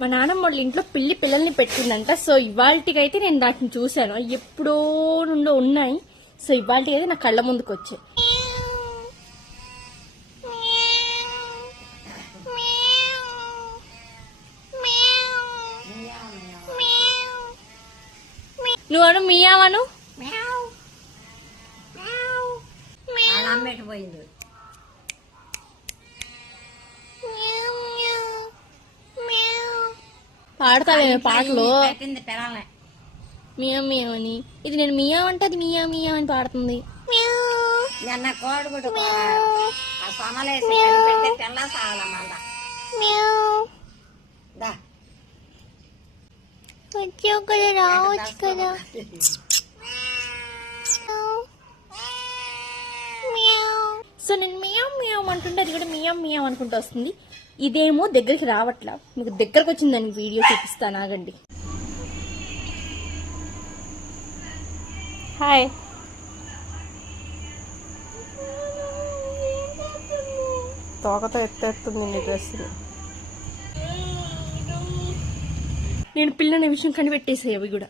మా నాన్నమ్మ వాళ్ళ ఇంట్లో పిల్లల్ని పెట్టిందంట. సో ఇవాళకైతే నేను వాటిని చూశాను, ఎప్పుడో నుండో ఉన్నాయి. సో ఇవాళకైతే నా కళ్ళ ముందుకు వచ్చాయి. నువ్వు అను మియావను పోయింది. పాడతావేమో పాటలు మియా మియా అని. ఇది నేను మియా అంటే అది మియా మియా అని పాడుతుంది. కోడిగుడ్డు తెల్ల సాగల మళ్ళా వచ్చావు కదా, రావచ్చు కదా. సో నేను మియావ్ మియావ్ అంటుంటే అది కూడా మియావ్ మియావ్ అనుకుంటూ వస్తుంది. ఇదేమో దగ్గరికి రావట్లా. మీకు దగ్గరకు వచ్చిందని వీడియో చూపిస్తాను, ఆగండి. హాయ్. తోకతో ఎత్తేస్తుంది నీ డ్రెస్సుని. నేను పిల్లని విషయం కనిపెట్టేసాయి అవి కూడా.